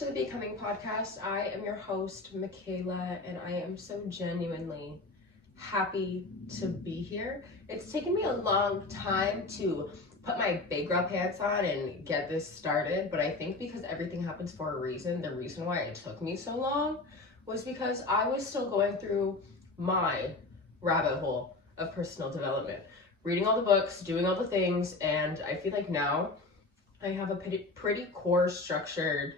to the Becoming Podcast. I am your host, Michaela, and I am so genuinely happy to be here. It's taken me a long time to put my big girl pants on and get this started, but I think because everything happens for a reason, the reason why it took me so long was because I was still going through my rabbit hole of personal development, reading all the books, doing all the things, and I feel like now I have a pretty core structured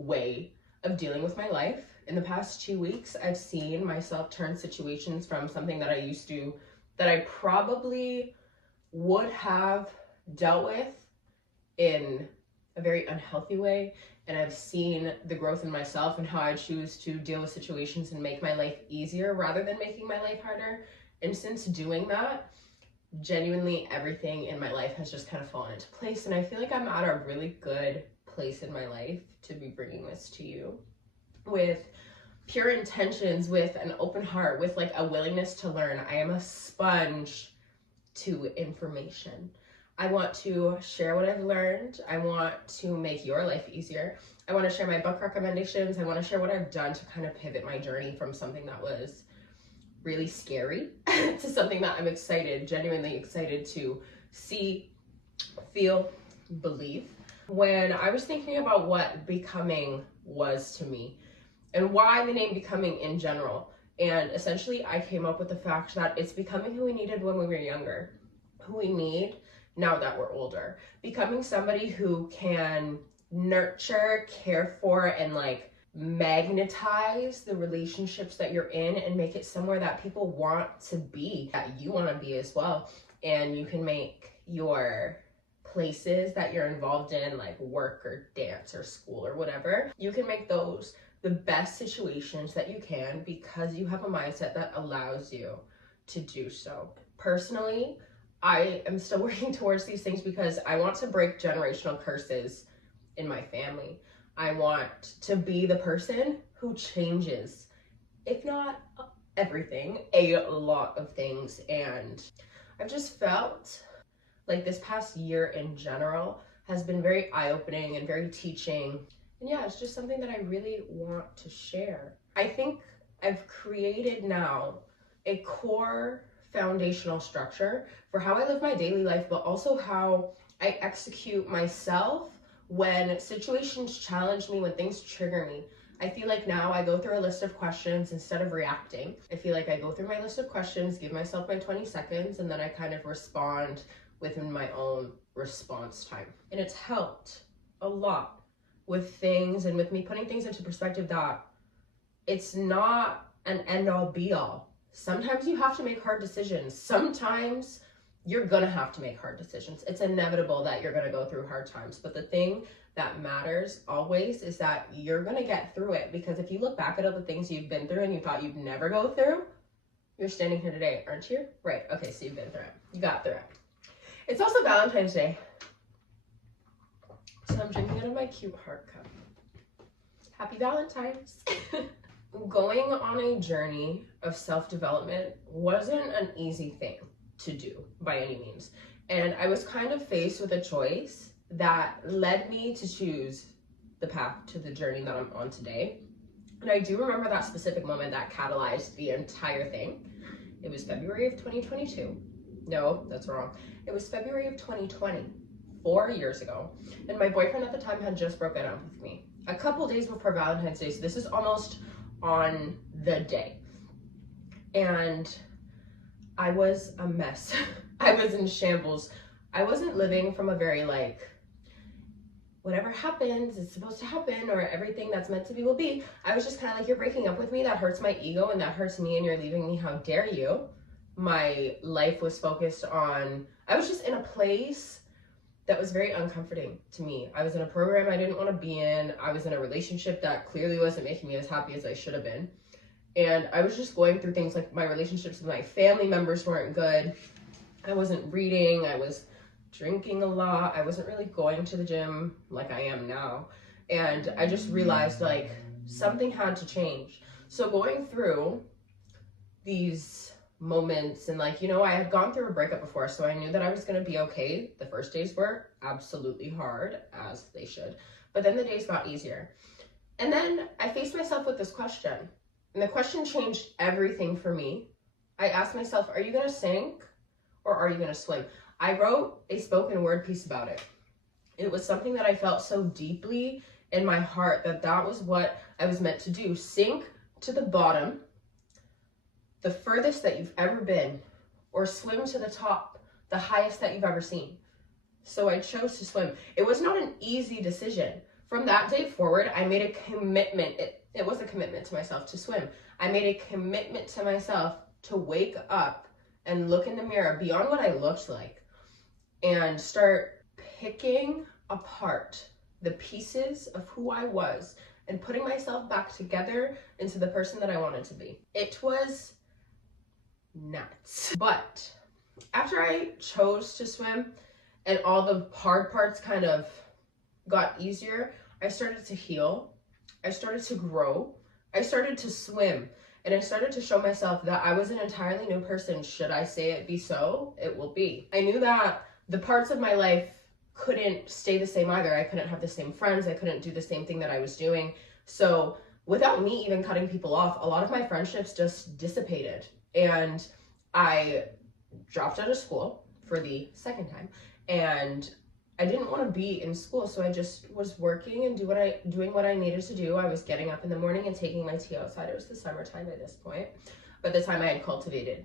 way of dealing with my life. In the past 2 weeks, I've seen myself turn situations from something that I used to, that I probably would have dealt with in a very unhealthy way. And I've seen the growth in myself and how I choose to deal with situations and make my life easier rather than making my life harder. And since doing that, genuinely everything in my life has just kind of fallen into place, and I feel like I'm at a really good place in my life to be bringing this to you with pure intentions, with an open heart, with like a willingness to learn. I am a sponge to information. I want to share what I've learned. I want to make your life easier. I want to share my book recommendations. I want to share what I've done to kind of pivot my journey from something that was really scary to something that I'm genuinely excited to see, feel, believe. When I was thinking about what becoming was to me and why the name Becoming in general, and essentially I came up with the fact that it's becoming who we needed when we were younger, who we need now that we're older, becoming somebody who can nurture, care for, and like magnetize the relationships that you're in and make it somewhere that people want to be, that you want to be as well. And you can make your places that you're involved in, like work or dance or school or whatever, you can make those the best situations that you can because you have a mindset that allows you to do so. Personally, I am still working towards these things because I want to break generational curses in my family. I want to be the person who changes, if not everything, a lot of things. And I've just felt like this past year in general has been very eye-opening and very teaching. And yeah, it's just something that I really want to share. I think I've created now a core foundational structure for how I live my daily life, but also how I execute myself when situations challenge me, when things trigger me. I feel like now I go through a list of questions instead of reacting. I feel like I go through my list of questions, give myself my 20 seconds, and then I kind of respond within my own response time. And it's helped a lot with things and with me putting things into perspective that it's not an end-all be-all. Sometimes you have to make hard decisions. Sometimes you're gonna have to make hard decisions. It's inevitable that you're gonna go through hard times, but the thing that matters always is that you're gonna get through it, because if you look back at all the things you've been through and you thought you'd never go through, you're standing here today, aren't you? Right, okay, so you've been through it. You got through it. It's also Valentine's Day, so I'm drinking out of my cute heart cup. Happy Valentine's. Going on a journey of self-development wasn't an easy thing to do by any means. And I was kind of faced with a choice that led me to choose the path to the journey that I'm on today. And I do remember that specific moment that catalyzed the entire thing. It was February of 2022. No, that's wrong. It was February of 2020, 4 years ago. And my boyfriend at the time had just broken up with me a couple days before Valentine's Day. So this is almost on the day. And I was a mess. I was in shambles. I wasn't living from a very like, whatever happens is supposed to happen, or everything that's meant to be will be. I was just kind of like, you're breaking up with me, that hurts my ego and that hurts me, and you're leaving me, how dare you? My life was focused on, I was just in a place that was very uncomforting to me. I was in a program I didn't want to be in. I was in a relationship that clearly wasn't making me as happy as I should have been. And I was just going through things like my relationships with my family members weren't good. I wasn't reading. I was drinking a lot. I wasn't really going to the gym like I am now. And I just realized like something had to change. So going through these moments and like, you know, I had gone through a breakup before, so I knew that I was going to be okay. The first days were absolutely hard, as they should. But then the days got easier. And then I faced myself with this question, and the question changed everything for me. I asked myself, are you gonna sink or are you gonna swim? I wrote a spoken word piece about it. It was something that I felt so deeply in my heart that that was what I was meant to do. Sink to the bottom, the furthest that you've ever been, or swim to the top, the highest that you've ever seen. So I chose to swim. It was not an easy decision. From that day forward, I made a commitment. It was a commitment to myself to swim. I made a commitment to myself to wake up and look in the mirror beyond what I looked like and start picking apart the pieces of who I was and putting myself back together into the person that I wanted to be. It was nuts. But after I chose to swim and all the hard parts kind of got easier, I started to heal. I started to grow. I started to swim. And I started to show myself that I was an entirely new person. Should I say it be so, it will be. I knew that the parts of my life couldn't stay the same either. I couldn't have the same friends. I couldn't do the same thing that I was doing. So without me even cutting people off, a lot of my friendships just dissipated. And I dropped out of school for the second time. And I didn't want to be in school, so I just was working and doing what I needed to do. I was getting up in the morning and taking my tea outside. It was the summertime at this point. By the time I had cultivated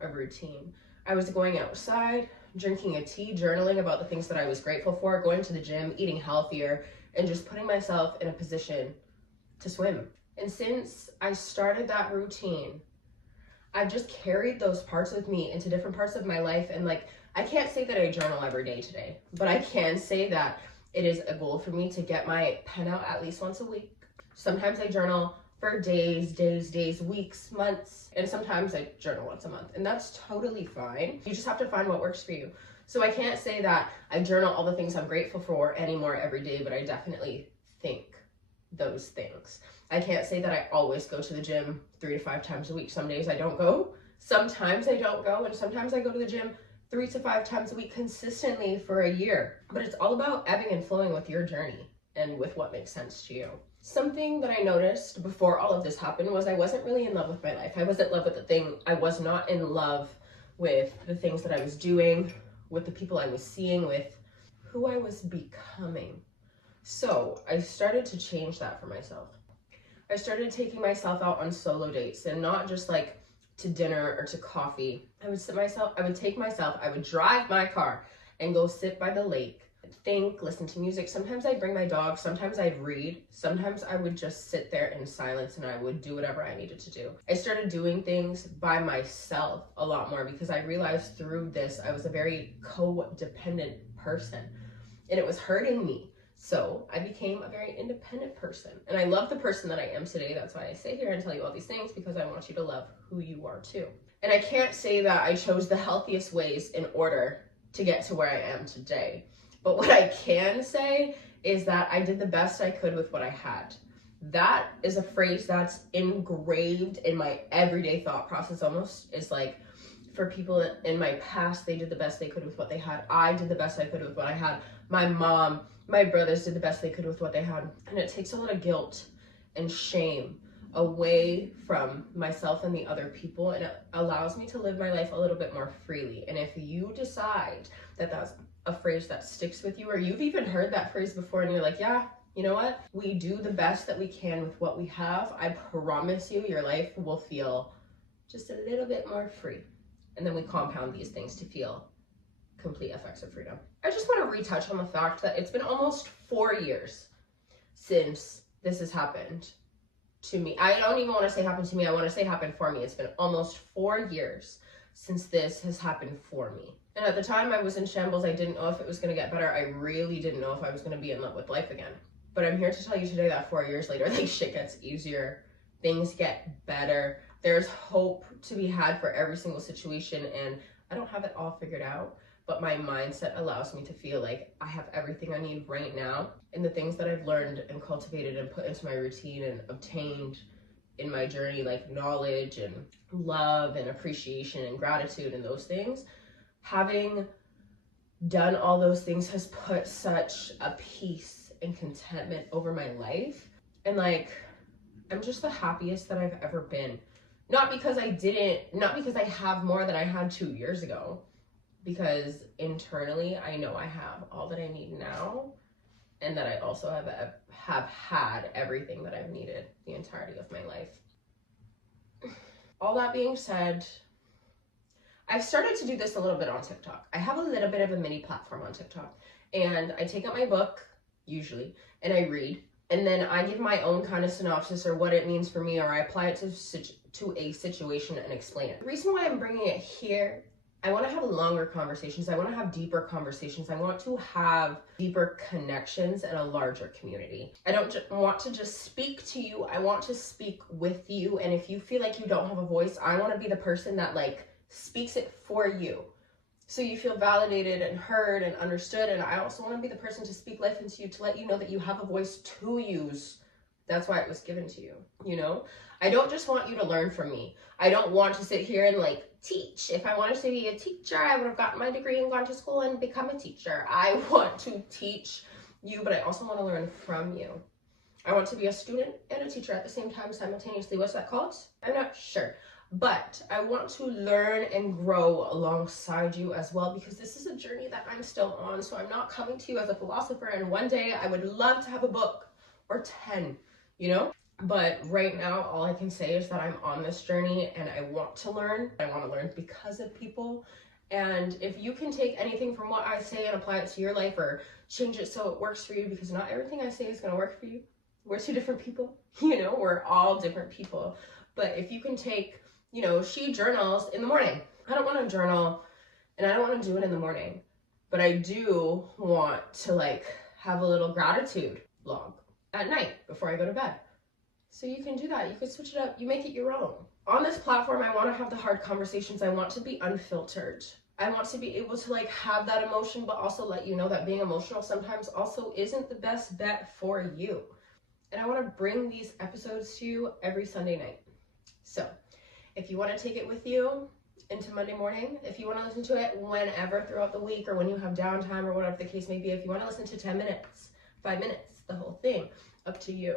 a routine, I was going outside, drinking a tea, journaling about the things that I was grateful for, going to the gym, eating healthier, and just putting myself in a position to swim. And since I started that routine, I've just carried those parts with me into different parts of my life. And like, I can't say that I journal every day today, but I can say that it is a goal for me to get my pen out at least once a week. Sometimes I journal for days, weeks, months, and sometimes I journal once a month, and that's totally fine. You just have to find what works for you. So I can't say that I journal all the things I'm grateful for anymore every day, but I definitely think those things. I can't say that I always go to the gym 3 to 5 times a week. Some days I don't go, sometimes I don't go, and sometimes I go to the gym 3 to 5 times a week consistently for a year. But it's all about ebbing and flowing with your journey and with what makes sense to you. Something that I noticed before all of this happened was I wasn't really in love with my life. I wasn't in love with the thing. I was not in love with the things that I was doing, with the people I was seeing, with who I was becoming. So I started to change that for myself. I started taking myself out on solo dates, and not just like to dinner or to coffee. I would drive my car and go sit by the lake, think, listen to music. Sometimes I'd bring my dog, sometimes I'd read, sometimes I would just sit there in silence and I would do whatever I needed to do. I started doing things by myself a lot more because I realized through this I was a very codependent person and it was hurting me. So I became a very independent person, and I love the person that I am today. That's why I sit here and tell you all these things, because I want you to love who you are too. And I can't say that I chose the healthiest ways in order to get to where I am today. But what I can say is that I did the best I could with what I had. That is a phrase that's engraved in my everyday thought process almost. Is like, for people in my past, they did the best they could with what they had. I did the best I could with what I had. My mom, my brothers did the best they could with what they had. And it takes a lot of guilt and shame away from myself and the other people, and it allows me to live my life a little bit more freely. And if you decide that that's a phrase that sticks with you, or you've even heard that phrase before and you're like, yeah, you know what? We do the best that we can with what we have. I promise you, your life will feel just a little bit more free. And then we compound these things to feel complete effects of freedom. I just want to retouch on the fact that it's been almost 4 years since this has happened to me. I don't even want to say happened to me. I want to say happened for me. It's been almost 4 years since this has happened for me. And at the time I was in shambles. I didn't know if it was going to get better. I really didn't know if I was going to be in love with life again. But I'm here to tell you today that 4 years later, like, shit gets easier. Things get better. There's hope to be had for every single situation. And I don't have it all figured out, but my mindset allows me to feel like I have everything I need right now. And the things that I've learned and cultivated and put into my routine and obtained in my journey, like knowledge and love and appreciation and gratitude and those things, having done all those things has put such a peace and contentment over my life. And like, I'm just the happiest that I've ever been. Not because I have more than I had 2 years ago, because internally I know I have all that I need now, and that I also have had everything that I've needed the entirety of my life. All that being said, I've started to do this a little bit on TikTok. I have a little bit of a mini platform on TikTok, and I take out my book, usually, and I read, and then I give my own kind of synopsis or what it means for me, or I apply it to a situation and explain it. The reason why I'm bringing it here, I want to have longer conversations. I want to have deeper conversations. I want to have deeper connections and a larger community. I don't want to just speak to you. I want to speak with you. And if you feel like you don't have a voice, I want to be the person that like speaks it for you, so you feel validated and heard and understood. And I also want to be the person to speak life into you, to let you know that you have a voice to use. That's why it was given to you, you know? I don't just want you to learn from me. I don't want to sit here and like teach. If I wanted to be a teacher, I would have gotten my degree and gone to school and become a teacher. I want to teach you, but I also want to learn from you. I want to be a student and a teacher at the same time simultaneously. What's that called? I'm not sure. But I want to learn and grow alongside you as well, because this is a journey that I'm still on. So I'm not coming to you as a philosopher, and one day I would love to have a book or 10, you know? But right now, all I can say is that I'm on this journey and I want to learn. I want to learn because of people. And if you can take anything from what I say and apply it to your life, or change it so it works for you, because not everything I say is going to work for you. We're two different people, you know, we're all different people. But if you can take, you know, she journals in the morning. I don't want to journal and I don't want to do it in the morning, but I do want to like have a little gratitude log at night before I go to bed. So you can do that. You can switch it up. You make it your own. On this platform, I want to have the hard conversations. I want to be unfiltered. I want to be able to like have that emotion, but also let you know that being emotional sometimes also isn't the best bet for you. And I want to bring these episodes to you every Sunday night. So if you want to take it with you into Monday morning, if you want to listen to it whenever throughout the week, or when you have downtime or whatever the case may be, if you want to listen to 10 minutes, 5 minutes, the whole thing, up to you.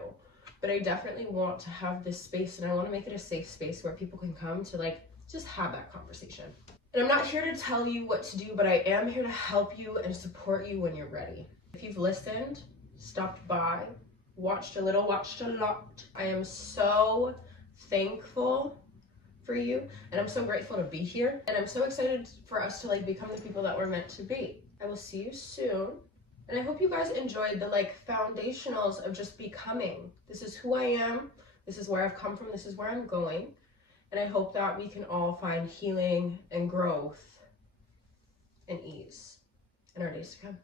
But I definitely want to have this space, and I want to make it a safe space where people can come to like just have that conversation. And I'm not here to tell you what to do, but I am here to help you and support you when you're ready. If you've listened, stopped by, watched a little, watched a lot, I am so thankful for you, and I'm so grateful to be here, and I'm so excited for us to like become the people that we're meant to be. I will see you soon, and I hope you guys enjoyed the like foundationals of just becoming. This is who I am, this is where I've come from, this is where I'm going, and I hope that we can all find healing and growth and ease in our days to come.